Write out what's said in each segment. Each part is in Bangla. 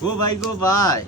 গো ভাই গো ভাই।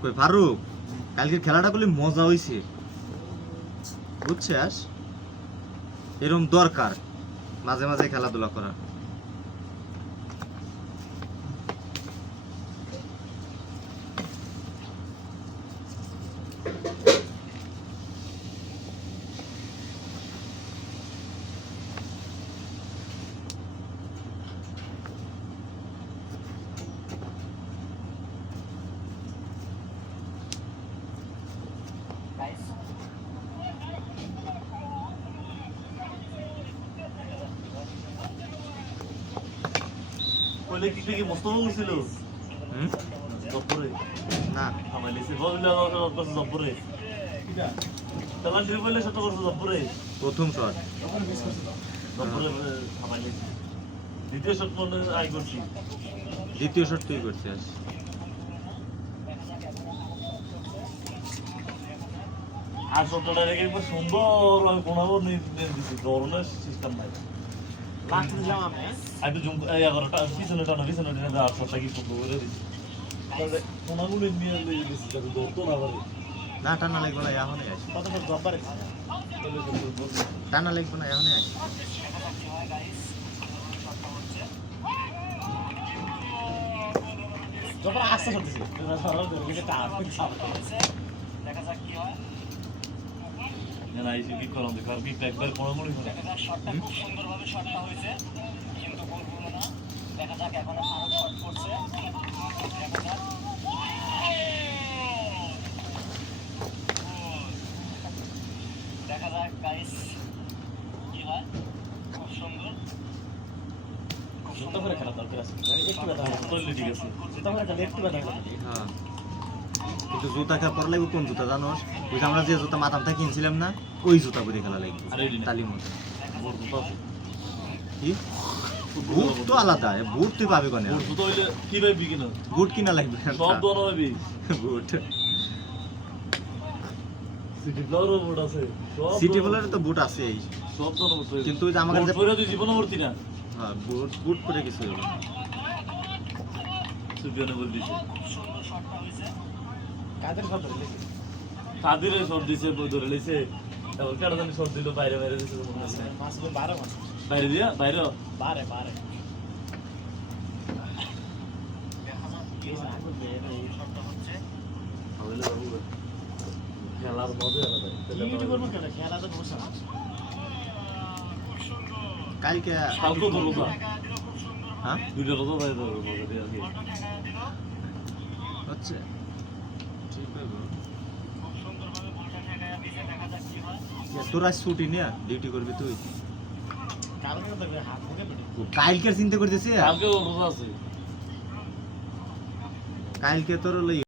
কই, ফারুক কালকে খেলাটা করলে মজা হইছে। বুঝছিস? এরম দরকার, মাঝে মাঝে খেলাধুলা করা কইলে কি কি মোস্তফা করছিল হুম? জব্বরে না। আমার লিসি বললে আমার কাছে জব্বরে খেলা শুরু করলে সেটা করছে জব্বরে প্রথম শট। জব্বরে আমার লিসি দ্বিতীয় শট মনে আই করছি? দ্বিতীয় শট তুই করছিস। আর শটটা রেখে একবার সুন্দর আমি কোনাবো ধরনের সিস্টেম নাই। লাস্ট দিলাম আমি জুম এগারোটা পিছনে টানো পিছনে টেনে আর শটটা কি সুন্দর করে দিছি? তাহলে কোনাগুলো নিয়ে যাতে ধরতো না পারে। না টানা লাগবে না এখনই আস। কত কত জব্বার টানা লাগবে না এখনই আস। জব্বার আস্তে চলতেছে না না এই কি করলাম দেখো আর কি একবার সুন্দরভাবে শটটা হয়েছে কিন্তু গোল হলো না। দেখা যাক এখনও আরও শট পড়ছে দেখা যাক। দেখা যাক গাইস কি হয়? খুব সুন্দর। জুতা করে খেলা দরকার আছে। একটু ব্যথা তৈরি ঠিক আছে। খেলে একটু ব্যথা হয়? হ্যাঁ। কিন্তু জুতা খেলা পরে লাগবে কোন জুতা জানোস? ওই যে আমরা যে জুতা মাথামটা কিনছিলাম না ওই জুতা পরে খেলা লাগবে তালির আছে। কি? বুট তো আলাদা বুট তুই পাবি কোনে? হইলে কি কিনা বুট কিনা লাগবে সব দোনো বুট। সিটি আছে সিটি তো বুট আছেই। সব দোনো বোর্ড কিন্তু ওই যে আমাকে বোর্ড পরে তুই জীবনে ভর্তি না। হ্যাঁ বুট বুট পরে কিছু হবে সুবিয়ানে বলে দিছে সুন্দর শটটা হয়েছে কাদের শট দিছে ধরে লইছে তারপর কেডা জানি শট দিল বাইরে বাইরে দিছে মনে মাছ বাইরে দিয়া? বাইরে? শটটা হচ্ছে। খেলার মজা আলাদা। খেলা? তো বসে কালকে কালকে তো হ্যাঁ? দুইটা রোজা বাইরে হচ্ছে। তোর আজ ছুটি নিয়ে ডিউটি করবি তুই। কালকে চিন্তা করতেছি কালকে তোর